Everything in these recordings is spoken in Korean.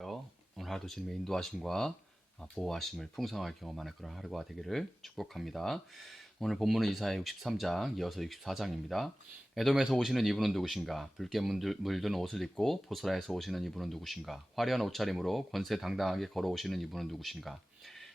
오늘 하루도 주님의 인도하심과 보호하심을 풍성하게 경험하는 그런 하루가 되기를 축복합니다. 오늘 본문은 이사야 63장, 이어서 64장입니다. 에돔에서 오시는 이분은 누구신가? 붉게 물든 옷을 입고 보스라에서 오시는 이분은 누구신가? 화려한 옷차림으로 권세 당당하게 걸어오시는 이분은 누구신가?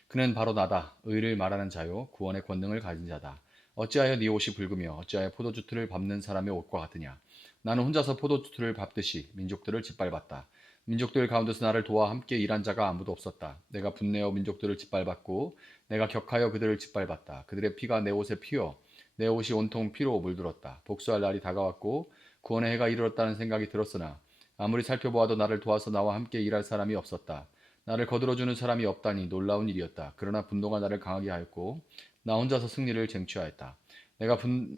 그는 바로 나다. 의를 말하는 자요, 구원의 권능을 가진 자다. 어찌하여 네 옷이 붉으며 어찌하여 포도주 틀을 밟는 사람의 옷과 같으냐? 나는 혼자서 포도주 틀을 밟듯이 민족들을 짓밟았다. 민족들 가운데서 나를 도와 함께 일한 자가 아무도 없었다. 내가 분내어 민족들을 짓밟았고 내가 격하여 그들을 짓밟았다. 그들의 피가 내 옷에 피어 내 옷이 온통 피로 물들었다. 복수할 날이 다가왔고 구원의 해가 이르렀다는 생각이 들었으나 아무리 살펴보아도 나를 도와서 나와 함께 일할 사람이 없었다. 나를 거들어주는 사람이 없다니 놀라운 일이었다. 그러나 분노가 나를 강하게 하였고 나 혼자서 승리를 쟁취하였다. 내가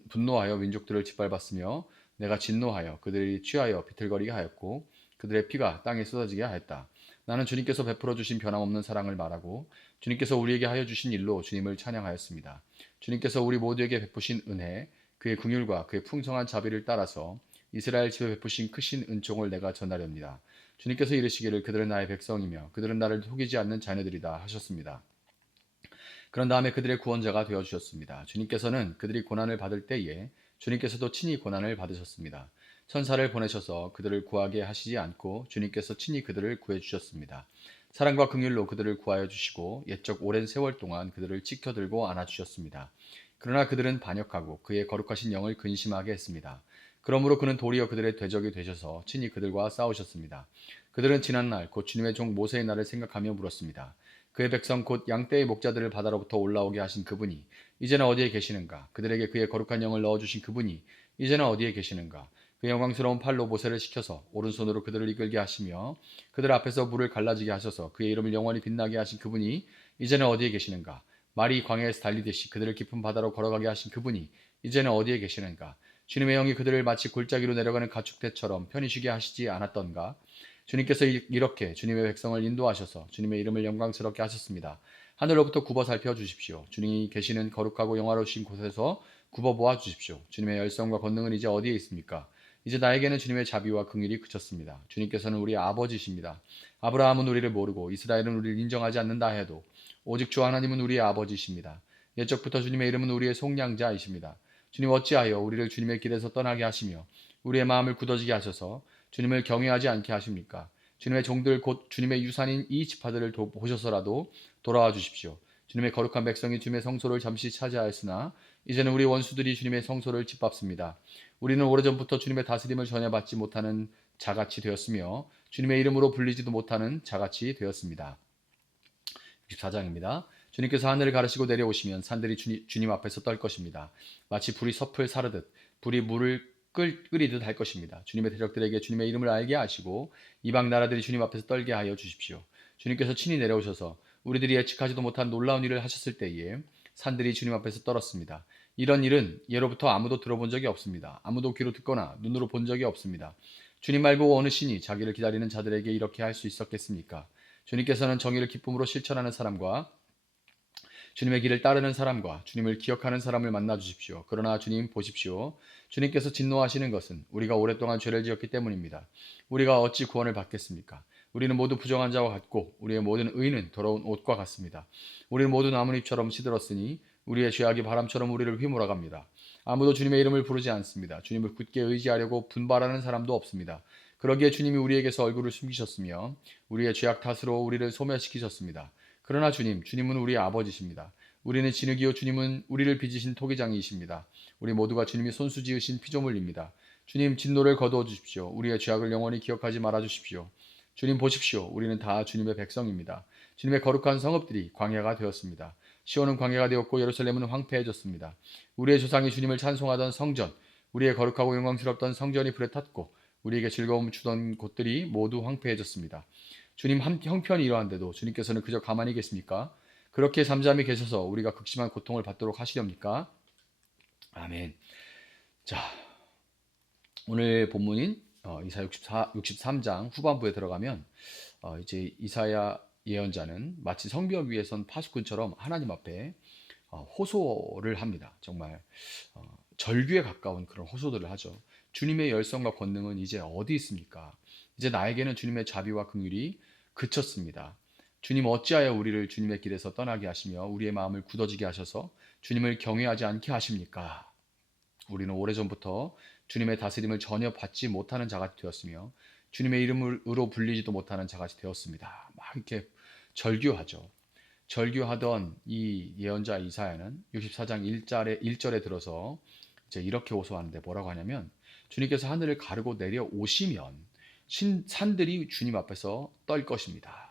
분노하여 민족들을 짓밟았으며 내가 진노하여 그들이 취하여 비틀거리게 하였고 그들의 피가 땅에 쏟아지게 하였다. 나는 주님께서 베풀어 주신 변함없는 사랑을 말하고 주님께서 우리에게 하여 주신 일로 주님을 찬양하였습니다. 주님께서 우리 모두에게 베푸신 은혜, 그의 긍휼과 그의 풍성한 자비를 따라서 이스라엘 집에 베푸신 크신 은총을 내가 전하렵니다. 주님께서 이르시기를 그들은 나의 백성이며 그들은 나를 속이지 않는 자녀들이다 하셨습니다. 그런 다음에 그들의 구원자가 되어 주셨습니다. 주님께서는 그들이 고난을 받을 때에 주님께서도 친히 고난을 받으셨습니다. 천사를 보내셔서 그들을 구하게 하시지 않고 주님께서 친히 그들을 구해 주셨습니다. 사랑과 긍휼로 그들을 구하여 주시고 옛적 오랜 세월 동안 그들을 지켜들고 안아 주셨습니다. 그러나 그들은 반역하고 그의 거룩하신 영을 근심하게 했습니다. 그러므로 그는 도리어 그들의 대적이 되셔서 친히 그들과 싸우셨습니다. 그들은 지난날 곧 주님의 종 모세의 날을 생각하며 물었습니다. 그의 백성 곧 양떼의 목자들을 바다로부터 올라오게 하신 그분이 이제는 어디에 계시는가? 그들에게 그의 거룩한 영을 넣어주신 그분이 이제는 어디에 계시는가? 그 영광스러운 팔로 모세를 시켜서 오른손으로 그들을 이끌게 하시며 그들 앞에서 물을 갈라지게 하셔서 그의 이름을 영원히 빛나게 하신 그분이 이제는 어디에 계시는가? 말이 광야에서 달리듯이 그들을 깊은 바다로 걸어가게 하신 그분이 이제는 어디에 계시는가? 주님의 영이 그들을 마치 골짜기로 내려가는 가축대처럼 편히 쉬게 하시지 않았던가? 주님께서 이렇게 주님의 백성을 인도하셔서 주님의 이름을 영광스럽게 하셨습니다. 하늘로부터 굽어 살펴 주십시오. 주님이 계시는 거룩하고 영화로우신 곳에서 굽어 보아 주십시오. 주님의 열성과 권능은 이제 어디에 있습니까? 이제 나에게는 주님의 자비와 긍휼이 그쳤습니다. 주님께서는 우리 아버지십니다. 아브라함은 우리를 모르고 이스라엘은 우리를 인정하지 않는다 해도 오직 주 하나님은 우리의 아버지십니다. 옛적부터 주님의 이름은 우리의 속량자이십니다. 주님 어찌하여 우리를 주님의 길에서 떠나게 하시며 우리의 마음을 굳어지게 하셔서 주님을 경외하지 않게 하십니까? 주님의 종들 곧 주님의 유산인 이 지파들을 보셔서라도 돌아와 주십시오. 주님의 거룩한 백성이 주님의 성소를 잠시 차지하였으나 이제는 우리 원수들이 주님의 성소를 짓밟습니다. 우리는 오래전부터 주님의 다스림을 전혀 받지 못하는 자같이 되었으며 주님의 이름으로 불리지도 못하는 자같이 되었습니다. 64장입니다. 주님께서 하늘을 가르시고 내려오시면 산들이 주님 앞에서 떨 것입니다. 마치 불이 섭을 사르듯 불이 물을 끓이듯 할 것입니다. 주님의 대적들에게 주님의 이름을 알게 하시고 이방 나라들이 주님 앞에서 떨게 하여 주십시오. 주님께서 친히 내려오셔서 우리들이 예측하지도 못한 놀라운 일을 하셨을 때에 산들이 주님 앞에서 떨었습니다. 이런 일은 예로부터 아무도 들어본 적이 없습니다. 아무도 귀로 듣거나 눈으로 본 적이 없습니다. 주님 말고 어느 신이 자기를 기다리는 자들에게 이렇게 할 수 있었겠습니까? 주님께서는 정의를 기쁨으로 실천하는 사람과 주님의 길을 따르는 사람과 주님을 기억하는 사람을 만나 주십시오. 그러나 주님 보십시오. 주님께서 진노하시는 것은 우리가 오랫동안 죄를 지었기 때문입니다. 우리가 어찌 구원을 받겠습니까? 우리는 모두 부정한 자와 같고 우리의 모든 의는 더러운 옷과 같습니다. 우리는 모두 나뭇잎처럼 시들었으니 우리의 죄악이 바람처럼 우리를 휘몰아갑니다. 아무도 주님의 이름을 부르지 않습니다. 주님을 굳게 의지하려고 분발하는 사람도 없습니다. 그러기에 주님이 우리에게서 얼굴을 숨기셨으며 우리의 죄악 탓으로 우리를 소멸시키셨습니다. 그러나 주님은 우리의 아버지십니다. 우리는 진흙이요 주님은 우리를 빚으신 토기장이십니다. 우리 모두가 주님이 손수 지으신 피조물입니다. 주님 진노를 거두어 주십시오. 우리의 죄악을 영원히 기억하지 말아 주십시오. 주님 보십시오. 우리는 다 주님의 백성입니다. 주님의 거룩한 성읍들이 광야가 되었습니다. 시온은 광야가 되었고 예루살렘은 황폐해졌습니다. 우리의 조상이 주님을 찬송하던 성전, 우리의 거룩하고 영광스럽던 성전이 불에 탔고 우리에게 즐거움 주던 곳들이 모두 황폐해졌습니다. 주님 형편이 이러한데도 주님께서는 그저 가만히 계십니까? 그렇게 잠잠히 계셔서 우리가 극심한 고통을 받도록 하시렵니까? 아멘. 자, 오늘 본문인 이사 63장 후반부에 들어가면 이제 이사야 예언자는 마치 성벽 위에 선 파수꾼처럼 하나님 앞에 호소를 합니다. 정말 절규에 가까운 그런 호소들을 하죠. 주님의 열성과 권능은 이제 어디 있습니까? 이제 나에게는 주님의 자비와 긍휼이 그쳤습니다. 주님 어찌하여 우리를 주님의 길에서 떠나게 하시며 우리의 마음을 굳어지게 하셔서 주님을 경외하지 않게 하십니까? 우리는 오래전부터 주님의 다스림을 전혀 받지 못하는 자가 되었으며 주님의 이름으로 불리지도 못하는 자가 되었습니다. 막 이렇게 절규하죠. 절규하던 이 예언자 이사야는 64장 1절에 들어서 이제 이렇게 호소하는데 뭐라고 하냐면 주님께서 하늘을 가르고 내려 오시면 산들이 주님 앞에서 떨 것입니다.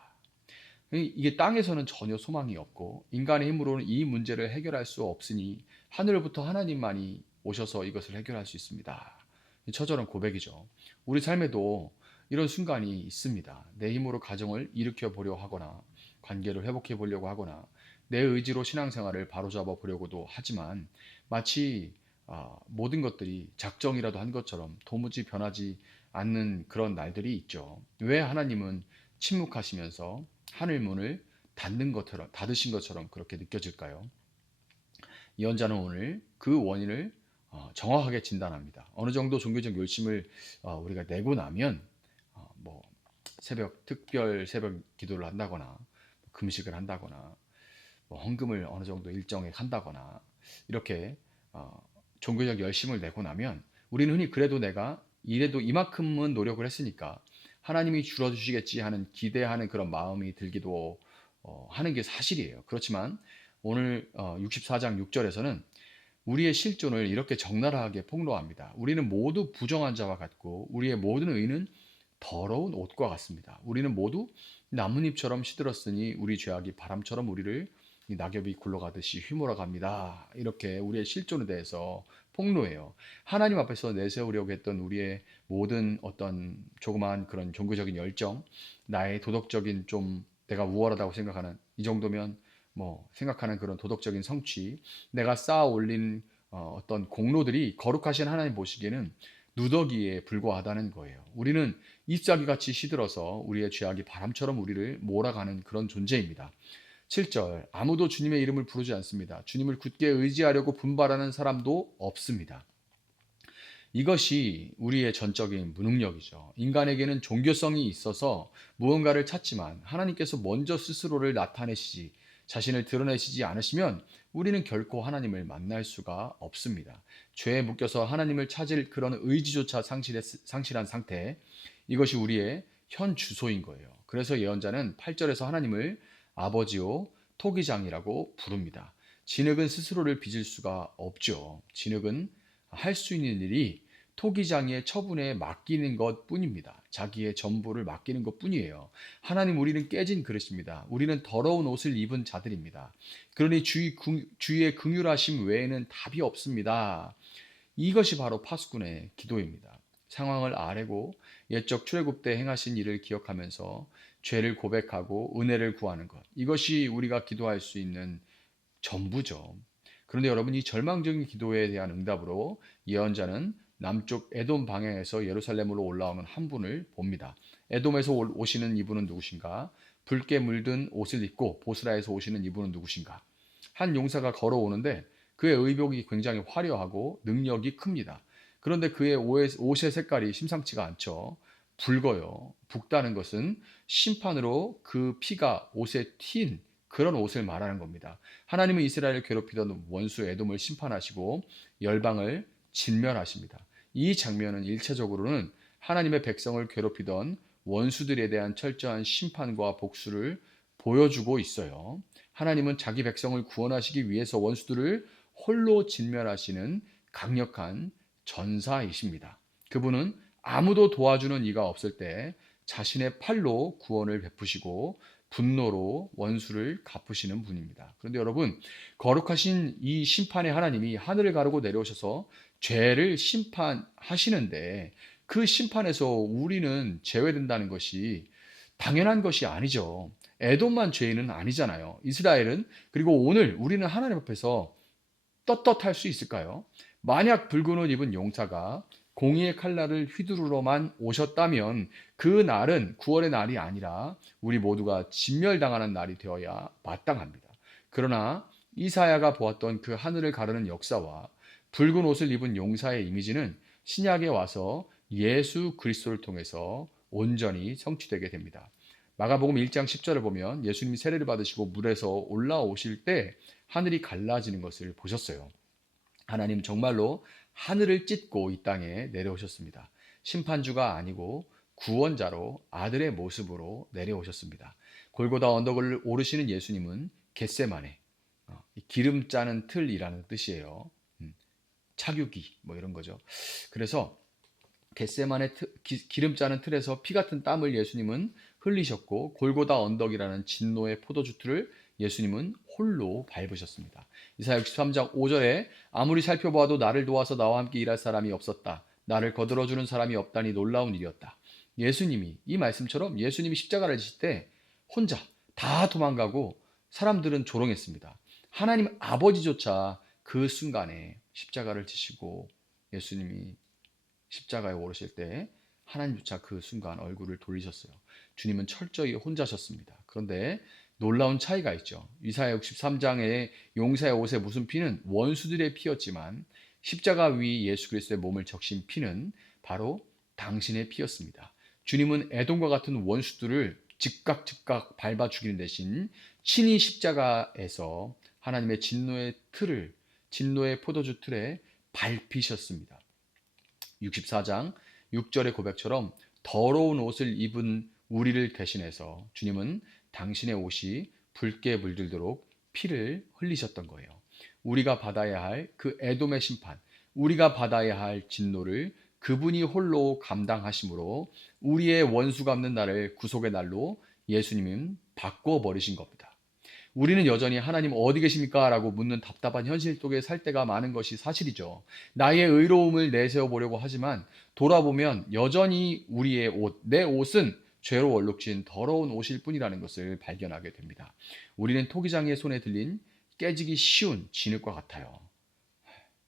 이게 땅에서는 전혀 소망이 없고 인간의 힘으로는 이 문제를 해결할 수 없으니 하늘부터 하나님만이 오셔서 이것을 해결할 수 있습니다. 처절한 고백이죠. 우리 삶에도 이런 순간이 있습니다. 내 힘으로 가정을 일으켜 보려 하거나 관계를 회복해 보려고 하거나 내 의지로 신앙생활을 바로잡아 보려고도 하지만 마치 모든 것들이 작정이라도 한 것처럼 도무지 변하지 않는 그런 날들이 있죠. 왜 하나님은 침묵하시면서 하늘 문을 닫으신 것처럼 그렇게 느껴질까요? 예언자는 오늘 그 원인을 정확하게 진단합니다. 어느 정도 종교적 열심을 우리가 내고 나면 뭐 특별 새벽 기도를 한다거나 금식을 한다거나 뭐 헌금을 어느 정도 일정액 한다거나 이렇게 종교적 열심을 내고 나면 우리는 흔히 그래도 내가 이래도 이만큼은 노력을 했으니까 하나님이 줄어주시겠지 하는 기대하는 그런 마음이 들기도 하는 게 사실이에요. 그렇지만 오늘 64장 6절에서는 우리의 실존을 이렇게 적나라하게 폭로합니다. 우리는 모두 부정한 자와 같고 우리의 모든 의는 더러운 옷과 같습니다. 우리는 모두 나뭇잎처럼 시들었으니 우리 죄악이 바람처럼 우리를 이 낙엽이 굴러가듯이 휘몰아 갑니다. 이렇게 우리의 실존에 대해서 폭로해요. 하나님 앞에서 내세우려고 했던 우리의 모든 어떤 조그마한 그런 종교적인 열정, 나의 도덕적인 좀 내가 우월하다고 생각하는 이 정도면 뭐 생각하는 그런 도덕적인 성취, 내가 쌓아 올린 어떤 공로들이 거룩하신 하나님 보시기에는 누더기에 불과하다는 거예요. 우리는 잎사귀 같이 시들어서 우리의 죄악이 바람처럼 우리를 몰아가는 그런 존재입니다. 7절 아무도 주님의 이름을 부르지 않습니다. 주님을 굳게 의지하려고 분발하는 사람도 없습니다. 이것이 우리의 전적인 무능력이죠. 인간에게는 종교성이 있어서 무언가를 찾지만 하나님께서 먼저 스스로를 나타내시지 자신을 드러내시지 않으시면 우리는 결코 하나님을 만날 수가 없습니다. 죄에 묶여서 하나님을 찾을 그런 의지조차 상실한 상태, 이것이 우리의 현 주소인 거예요. 그래서 예언자는 8절에서 하나님을 아버지요 토기장이라고 부릅니다. 진흙은 스스로를 빚을 수가 없죠. 진흙은 할 수 있는 일이 토기장의 처분에 맡기는 것 뿐입니다. 자기의 전부를 맡기는 것 뿐이에요. 하나님, 우리는 깨진 그릇입니다. 우리는 더러운 옷을 입은 자들입니다. 그러니 주의 긍휼하심 외에는 답이 없습니다. 이것이 바로 파수꾼의 기도입니다. 상황을 아뢰고 옛적 출애굽 때 행하신 일을 기억하면서 죄를 고백하고 은혜를 구하는 것. 이것이 우리가 기도할 수 있는 전부죠. 그런데 여러분, 이 절망적인 기도에 대한 응답으로 예언자는 남쪽 에돔 방향에서 예루살렘으로 올라오는 한 분을 봅니다. 에돔에서 오시는 이분은 누구신가? 붉게 물든 옷을 입고 보스라에서 오시는 이분은 누구신가? 한 용사가 걸어오는데 그의 의복이 굉장히 화려하고 능력이 큽니다. 그런데 그의 옷의 색깔이 심상치가 않죠. 붉어요. 붉다는 것은 심판으로 그 피가 옷에 튄 그런 옷을 말하는 겁니다. 하나님은 이스라엘을 괴롭히던 원수 에돔을 심판하시고 열방을 진멸하십니다. 이 장면은 일차적으로는 하나님의 백성을 괴롭히던 원수들에 대한 철저한 심판과 복수를 보여주고 있어요. 하나님은 자기 백성을 구원하시기 위해서 원수들을 홀로 진멸하시는 강력한 전사이십니다. 그분은 아무도 도와주는 이가 없을 때 자신의 팔로 구원을 베푸시고 분노로 원수를 갚으시는 분입니다. 그런데 여러분, 거룩하신 이 심판의 하나님이 하늘을 가르고 내려오셔서 죄를 심판하시는데 그 심판에서 우리는 제외된다는 것이 당연한 것이 아니죠. 에돔만 죄인은 아니잖아요. 이스라엘은, 그리고 오늘 우리는 하나님 앞에서 떳떳할 수 있을까요? 만약 붉은 옷 입은 용사가 공의의 칼날을 휘두르러만 오셨다면 그 날은 구원의 날이 아니라 우리 모두가 진멸당하는 날이 되어야 마땅합니다. 그러나 이사야가 보았던 그 하늘을 가르는 역사와 붉은 옷을 입은 용사의 이미지는 신약에 와서 예수 그리스도를 통해서 온전히 성취되게 됩니다. 마가복음 1장 10절을 보면 예수님이 세례를 받으시고 물에서 올라오실 때 하늘이 갈라지는 것을 보셨어요. 하나님 정말로 하늘을 찢고 이 땅에 내려오셨습니다. 심판주가 아니고 구원자로 아들의 모습으로 내려오셨습니다. 골고다 언덕을 오르시는 예수님은 겟세마네, 기름 짜는 틀이라는 뜻이에요. 차규기 뭐 이런 거죠. 그래서 겟세마네 기름 짜는 틀에서 피 같은 땀을 예수님은 흘리셨고 골고다 언덕이라는 진노의 포도주 틀을 예수님은 홀로 밟으셨습니다. 이사야 63장 5절에 아무리 살펴보아도 나를 도와서 나와 함께 일할 사람이 없었다. 나를 거들어주는 사람이 없다니 놀라운 일이었다. 예수님이 이 말씀처럼 예수님이 십자가를 지실 때 혼자 다 도망가고 사람들은 조롱했습니다. 하나님 아버지조차 그 순간에 십자가를 지시고 예수님이 십자가에 오르실 때 하나님조차 그 순간 얼굴을 돌리셨어요. 주님은 철저히 혼자셨습니다. 그런데 놀라운 차이가 있죠. 이사야 63장의 용사의 옷에 묻은 피는 원수들의 피였지만 십자가 위 예수 그리스도의 몸을 적신 피는 바로 당신의 피였습니다. 주님은 에돔과 같은 원수들을 즉각 밟아 죽이는 대신 친히 십자가에서 하나님의 진노의 포도주 틀에 밟히셨습니다. 64장 6절의 고백처럼 더러운 옷을 입은 우리를 대신해서 주님은 당신의 옷이 붉게 물들도록 피를 흘리셨던 거예요. 우리가 받아야 할 그 에돔의 심판, 우리가 받아야 할 진노를 그분이 홀로 감당하심으로 우리의 원수 갚는 날을 구속의 날로 예수님은 바꿔버리신 겁니다. 우리는 여전히 하나님 어디 계십니까? 라고 묻는 답답한 현실 속에 살 때가 많은 것이 사실이죠. 나의 의로움을 내세워 보려고 하지만 돌아보면 여전히 우리의 옷, 내 옷은 죄로 얼룩진 더러운 옷일 뿐이라는 것을 발견하게 됩니다. 우리는 토기장의 손에 들린 깨지기 쉬운 진흙과 같아요.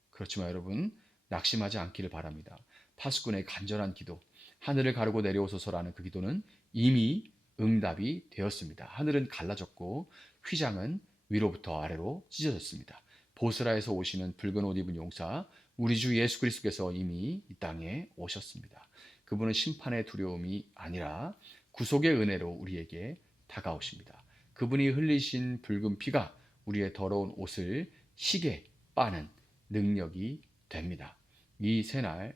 그렇지만 여러분, 낙심하지 않기를 바랍니다. 파수꾼의 간절한 기도, 하늘을 가르고 내려오소서라는 그 기도는 이미 응답이 되었습니다. 하늘은 갈라졌고 휘장은 위로부터 아래로 찢어졌습니다. 보스라에서 오시는 붉은 옷 입은 용사, 우리 주 예수 그리스도께서 이미 이 땅에 오셨습니다. 그분은 심판의 두려움이 아니라 구속의 은혜로 우리에게 다가오십니다. 그분이 흘리신 붉은 피가 우리의 더러운 옷을 희게 빠는 능력이 됩니다. 이 새날,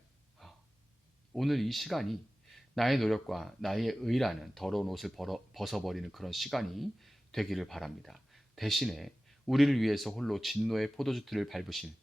오늘 이 시간이 나의 노력과 나의 의라는 더러운 옷을 벗어버리는 그런 시간이 되기를 바랍니다. 대신에 우리를 위해서 홀로 진노의 포도주 틀을 밟으신,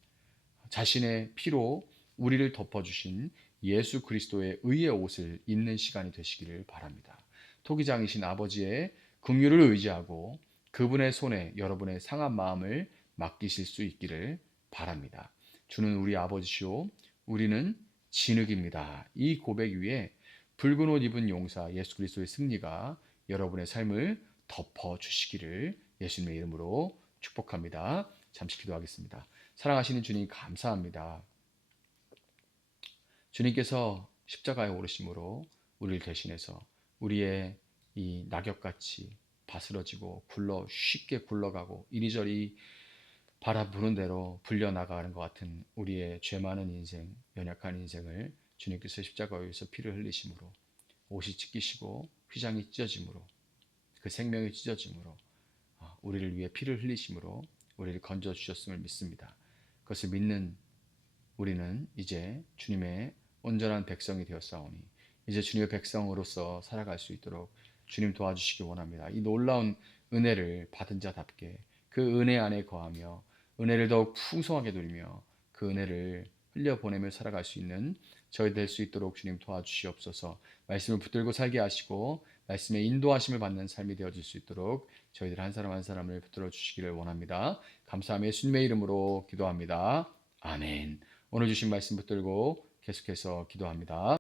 자신의 피로 우리를 덮어주신 예수 그리스도의 의의 옷을 입는 시간이 되시기를 바랍니다. 토기장이신 아버지의 긍휼을 의지하고 그분의 손에 여러분의 상한 마음을 맡기실 수 있기를 바랍니다. 주는 우리 아버지시오, 우리는 진흙입니다. 이 고백 위에 붉은 옷 입은 용사 예수 그리스도의 승리가 여러분의 삶을 덮어 주시기를 예수님의 이름으로 축복합니다. 잠시 기도하겠습니다. 사랑하시는 주님 감사합니다. 주님께서 십자가에 오르심으로 우리를 대신해서 우리의 이 낙엽같이 바스러지고 쉽게 굴러가고 이리저리 바람 부는 대로 불려나가는 것 같은 우리의 죄 많은 인생, 연약한 인생을 주님께서 십자가에서 피를 흘리심으로 옷이 찢기시고 휘장이 찢어짐으로 그 생명이 찢어짐으로 우리를 위해 피를 흘리심으로 우리를 건져 주셨음을 믿습니다. 그것을 믿는 우리는 이제 주님의 온전한 백성이 되었사오니 이제 주님의 백성으로서 살아갈 수 있도록 주님 도와주시기 원합니다. 이 놀라운 은혜를 받은 자답게 그 은혜 안에 거하며 은혜를 더욱 풍성하게 누리며 그 은혜를 흘려보내며 살아갈 수 있는 저희 될 수 있도록 주님 도와주시옵소서. 말씀을 붙들고 살게 하시고 말씀의 인도하심을 받는 삶이 되어질 수 있도록 저희들 한 사람 한 사람을 붙들어 주시기를 원합니다. 감사하며 예수님의 이름으로 기도합니다. 아멘. 오늘 주신 말씀 붙들고 계속해서 기도합니다.